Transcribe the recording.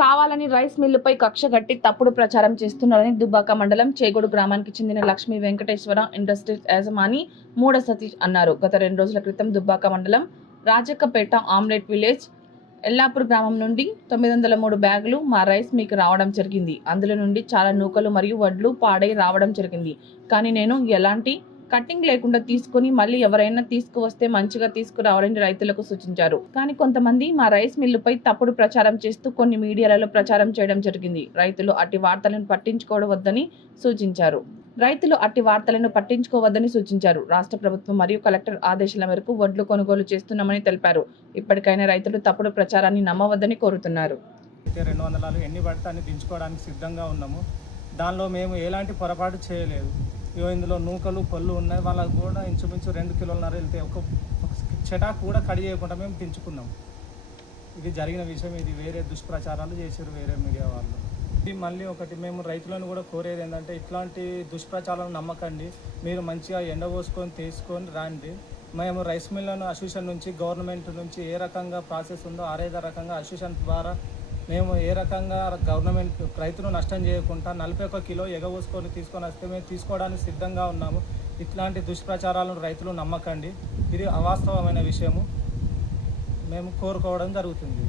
కావాలని రైస్ మిల్లుపై కక్ష గట్టి తప్పుడు ప్రచారం చేస్తున్నారని దుబ్బాక మండలం చేగోడు గ్రామానికి చెందిన లక్ష్మీ వెంకటేశ్వర ఇండస్ట్రీస్ యాజమాని మూడ సతీష్ అన్నారు. గత 2 రోజుల క్రితం దుబ్బాక మండలం రాజక్కపేట ఆమ్లెట్ విలేజ్ ఎల్లాపూర్ గ్రామం నుండి 903 బ్యాగులు మా రైస్ మీకు రావడం జరిగింది. అందులో నుండి చాలా నూకలు మరియు వడ్లు పాడై రావడం జరిగింది. కానీ నేను ఎలాంటి కట్టింగ్ లేకుండా తీసుకుని మళ్ళీ ఎవరైనా తీసుకువస్తే మంచిగా తీసుకురావాలని రైతులకు సూచించారు. కానీ కొంతమంది మా రైస్ మిల్లుపై తప్పుడు ప్రచారం చేస్తూ కొన్ని మీడియాలలో ప్రచారం చేయడం జరిగింది. రైతులు అట్టి వార్తలను పట్టించుకోవద్దని సూచించారు. రాష్ట్ర ప్రభుత్వం మరియు కలెక్టర్ ఆదేశాల మేరకు వడ్లు కొనుగోలు చేస్తున్నామని తెలిపారు. ఇప్పటికైనా రైతులు తప్పుడు ప్రచారాన్ని నమ్మవద్దని కోరుతున్నారు. 200 ఎన్ని పడితే అన్ని దించుకోవడానికి సిద్ధంగా ఉన్నాము. దానిలో మేము ఎలాంటి పొరపాటు చేయలేదు. ఇందులో నూకలు పళ్ళు ఉన్నాయి. వాళ్ళకు కూడా ఇంచుమించు 2 కిలోలన్నర వెళ్తే ఒక చెటాకు కూడా కడి చేయకుండా మేము దించుకున్నాం. ఇది జరిగిన విషయం. ఇది వేరే దుష్ప్రచారాలు చేశారు వేరే మీడియా వాళ్ళు. ఇది మళ్ళీ ఒకటి మేము రైతులను కూడా కోరేది ఏంటంటే ఇట్లాంటి దుష్ప్రచారాలను నమ్మకండి. మీరు మంచిగా ఎండబోసుకొని తీసుకొని రండి. మేము రైస్ మిల్లను అసోసియేషన్ నుంచి గవర్నమెంట్ నుంచి ఏ రకంగా ప్రాసెస్ ఉందో అదే రకంగా అసోసియేషన్ ద్వారా మేము ఏ రకంగా గవర్నమెంట్ రైతును నష్టం చేయకుండా 41 కిలో ఎగబోసుకొని తీసుకొని వస్తే మేము తీసుకోవడానికి సిద్ధంగా ఉన్నాము. ఇట్లాంటి దుష్ప్రచారాలను రైతులు నమ్మకండి. ఇది అవాస్తవమైన విషయము. మేము కోరుకోవడం జరుగుతుంది.